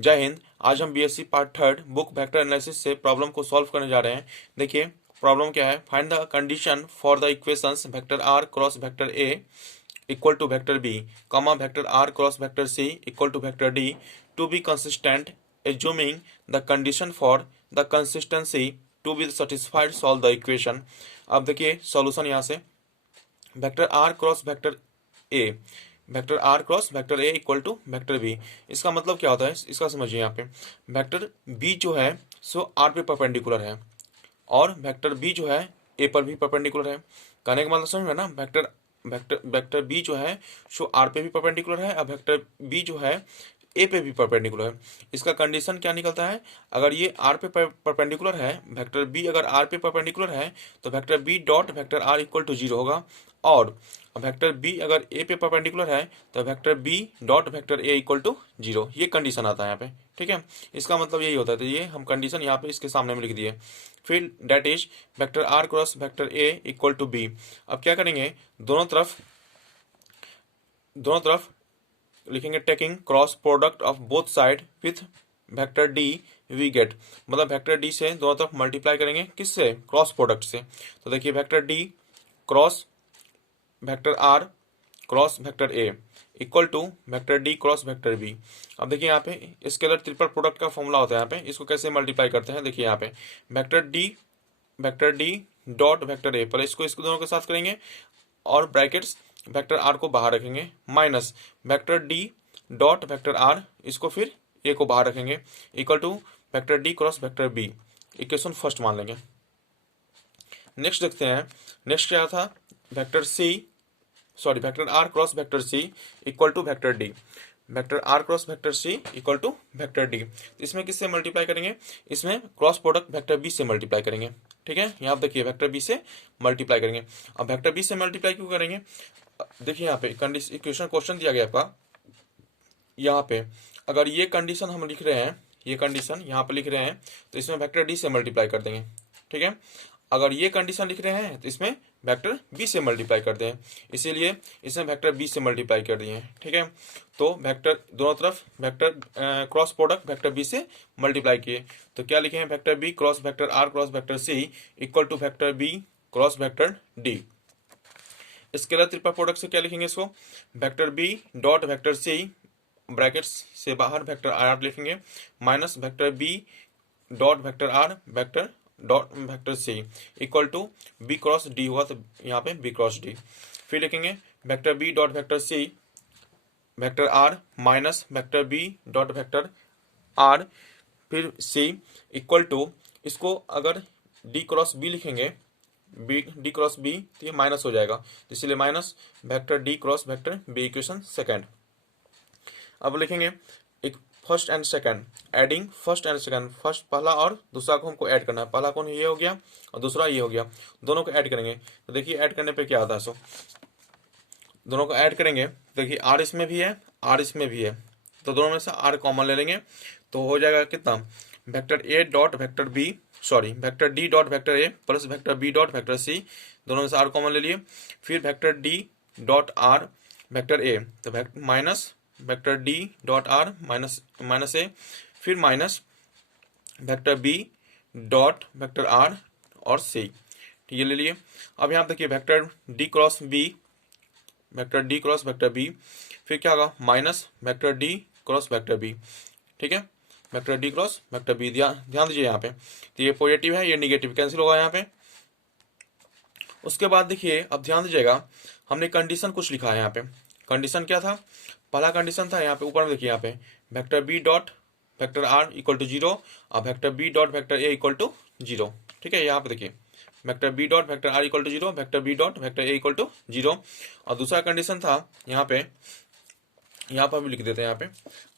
जय हिंद। आज हम BSc part third book vector analysis से प्रॉब्लम को सॉल्व करने जा रहे हैं। देखिए प्रॉब्लम क्या है। Find the condition for the equations vector R cross vector A equal to vector B comma vector R cross vector C equal to vector D to be consistent assuming the condition for the consistency to be satisfied solve the equation. अब देखिए solution यहाँ से vector R cross vector R cross vector A equal to vector B. इसका मतलब क्या होता है, इसका समझिए। यहाँ पे वेक्टर बी जो है सो आर पे परपेंडिकुलर है और वेक्टर बी जो है ए पर भी परपेंडिकुलर है। कहने का मतलब समझ में ना, वेक्टर वेक्टर वेक्टर बी जो है सो आर पे भी परपेंडिकुलर है और वेक्टर बी जो है ए पे भी परपेंडिकुलर है। इसका कंडीशन क्या निकलता है, अगर ये आर पे परपेंडिकुलर है, वेक्टर बी अगर आर पे परपेंडिकुलर है तो vector B dot vector R equal to zero होगा, और वेक्टर बी अगर ए पे परपेंडिकुलर है तो vector B dot vector A equal to zero. ये कंडीशन आता है यहाँ पे, ठीक है। इसका मतलब यही होता है, तो ये हम कंडीशन यहाँ पे इसके सामने में लिख दिए। फिर that is vector R cross vector A equal to B. अब क्या करेंगे, दोनों तरफ लिखेंगे taking cross product of both side with vector D we get. मतलब वेक्टर डी से दोनों तरफ मल्टीप्लाई करेंगे, किससे, क्रॉस प्रोडक्ट से। तो देखिए vector D cross vector R cross vector A equal to vector D cross vector B. अब देखिए यहाँ पे स्केलर ट्रिपल प्रोडक्ट का फॉर्मूला होता है। यहाँ पे इसको कैसे मल्टीप्लाई करते हैं, देखिए यहाँ पे वेक्टर डी डॉट वेक्टर ए, पहले इसको दोनों के साथ करेंगे और ब्रैकेट्स वेक्टर आर को बाहर रखेंगे, minus vector D dot vector R, इसको फिर ए को बाहर रखेंगे, equal to vector D cross vector B. Equation first मान लेंगे। नेक्स्ट देखते हैं, नेक्स्ट क्या था, vector R cross vector C equal to vector D. Vector R cross vector C equal to vector D. इसमें किससे मल्टीप्लाई करेंगे, इसमें क्रॉस प्रोडक्ट वेक्टर बी से मल्टीप्लाई करेंगे, ठीक है। यहाँ पे देखिए वेक्टर बी से मल्टीप्लाई करेंगे। अब वेक्टर बी से मल्टीप्लाई क्यों करेंगे, देखिए यहाँ पे इक्वेशन क्वेश्चन दिया गया आपका। यहाँ पे अगर ये कंडीशन हम लिख रहे हैं, ये कंडीशन यहाँ पे लिख रहे हैं, तो इसमें वेक्टर डी से मल्टीप्लाई कर देंगे, ठीक है। अगर ये कंडीशन लिख रहे हैं तो इसमें वेक्टर बी से मल्टीप्लाई करते हैं, इसीलिए इसमें वेक्टर बी से मल्टीप्लाई कर दिए हैं, ठीक है। तो वेक्टर दोनों तरफ vector cross product vector B से मल्टीप्लाई किए, तो क्या लिखे हैं, vector B cross vector R cross vector C equal to vector B cross vector D. Scalar triple product से क्या लिखेंगे, इसको vector B dot vector C brackets से बाहर वेक्टर आर लिखेंगे, minus vector B dot vector R vector dot vector C equal to B cross D हुआ, तो यहाँ पे बी क्रॉस डी। फिर लिखेंगे vector B dot vector C vector R minus vector B dot vector R फिर C equal to, इसको अगर D cross B लिखेंगे, डी क्रॉस बी तो ये माइनस हो जाएगा, इसलिए minus vector D cross vector B, equation second. अब लिखेंगे एक first and second, adding first and second, first पहला और दूसरा को हमको ऐड करना है। पहला कौन ये हो गया और दूसरा ये हो गया, दोनों को ऐड करेंगे। तो देखिए ऐड करने पे क्या आता है, सो दोनों को ऐड करेंगे, देखिए आर इसमें भी है आर इसमें भी है, तो दोनों में से आर कॉमन ले लेंगे, तो हो जाएगा कितना, vector A dot vector B, sorry vector D dot vector A plus vector B dot vector C, दोनों में से आर कॉमन ले लिए। फिर vector D dot R vector A, तो minus vector D dot R minus A, फिर minus vector B dot vector R और C, ठीक है, ले लिए। अब यहाँ देखिए vector D cross vector B, फिर क्या होगा, minus vector D cross vector B, ठीक है, vector D cross vector B. ध्यान दीजिए यहाँ पे, तो ये पॉजिटिव है, ये निगेटिव कैंसिल होगा यहाँ पे। उसके बाद देखिए अब ध्यान दीजिएगा, हमने कंडीशन कुछ लिखा है यहाँ पे। कंडीशन क्या था, पहला कंडीशन था यहाँ पे ऊपर में, देखिए यहाँ पे vector B dot vector R equal to zero और vector B dot vector A equal to zero, ठीक है। यहाँ पे देखिए vector B dot vector R equal to zero, vector B dot vector A equal to zero. और दूसरा condition था यहाँ पे भी लिख देते हैं यहाँ पे।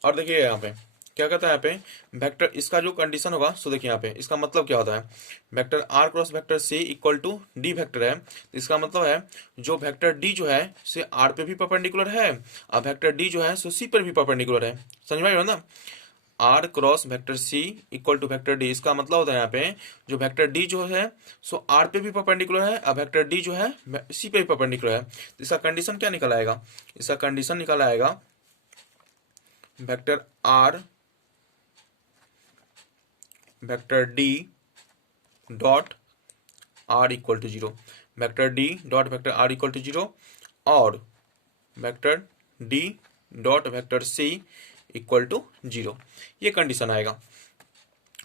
और देखिए यहाँ पे क्या कहता है, यहाँ पे वेक्टर इसका जो कंडीशन होगा, सो देखिए यहाँ पे इसका मतलब क्या होता है, vector R cross vector C equal to D vector है, तो इसका मतलब है जो वेक्टर डी जो है से आर पे भी परपेंडिकुलर है और वेक्टर डी जो है सो सी पर भी परपेंडिकुलर है, समझ में आया ना। R cross vector C equal to vector D, इसका मतलब होता है यहाँ पे जो वेक्टर डी जो है सो आर पे भी परपेंडिकुलर है और वेक्टर डी जो है सी पे भी परपेंडिकुलर है। तो इसका कंडीशन क्या निकल आएगा, इसका कंडीशन निकल आएगा vector R vector D dot R equal to zero, vector D dot vector R equal to zero, और vector D dot vector C equal to zero, ये कंडीशन आएगा।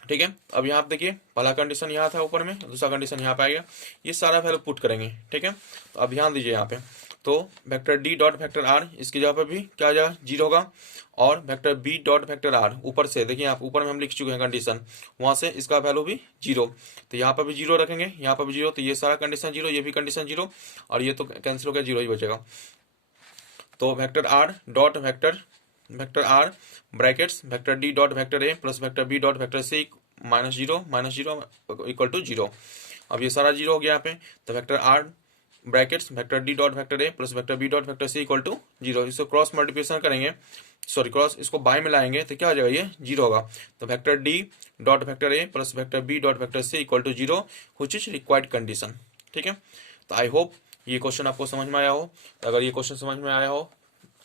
ठीक है, अब यहाँ पे देखिए पहला कंडीशन यहाँ था ऊपर में, दूसरा कंडीशन यहाँ पे आएगा, ये सारा वैल्यू पुट करेंगे। ठीक है, तो अब ध्यान दीजिए यहाँ पे, तो vector D dot vector R इसकी जगह पे भी क्या आ जाएगा, जीरो होगा, और vector B dot vector R ऊपर से देखिए आप ऊपर में हम लिख चुके हैं कंडीशन, वहां से इसका वैल्यू भी जीरो, तो यहाँ पर भी जीरो रखेंगे, यहाँ पर भी जीरो, तो ये सारा कंडीशन जीरो, ये भी कंडीशन जीरो, और ये तो कैंसिल हो गया, जीरो ही बचेगा। तो vector R dot vector R brackets vector D dot vector A plus vector B dot vector C minus zero equal to zero. अब ये सारा जीरो हो गया यहाँ पे, तो vector R brackets vector D dot vector A plus vector B dot vector C equal to zero. इसको cross multiplication करेंगे, सॉरी क्रॉस इसको बाय में लाएंगे तो क्या हो जाएगा, ये जीरो होगा। तो vector D dot vector A plus vector B dot vector C equal to zero, which is required condition. ठीक है, तो आई होप ये क्वेश्चन आपको समझ में आया हो। अगर ये क्वेश्चन समझ में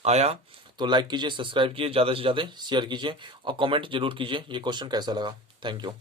आया तो लाइक कीजिए, सब्सक्राइब कीजिए, ज़्यादा से ज़्यादा शेयर कीजिए और कमेंट जरूर कीजिए ये क्वेश्चन कैसा लगा। Thank you.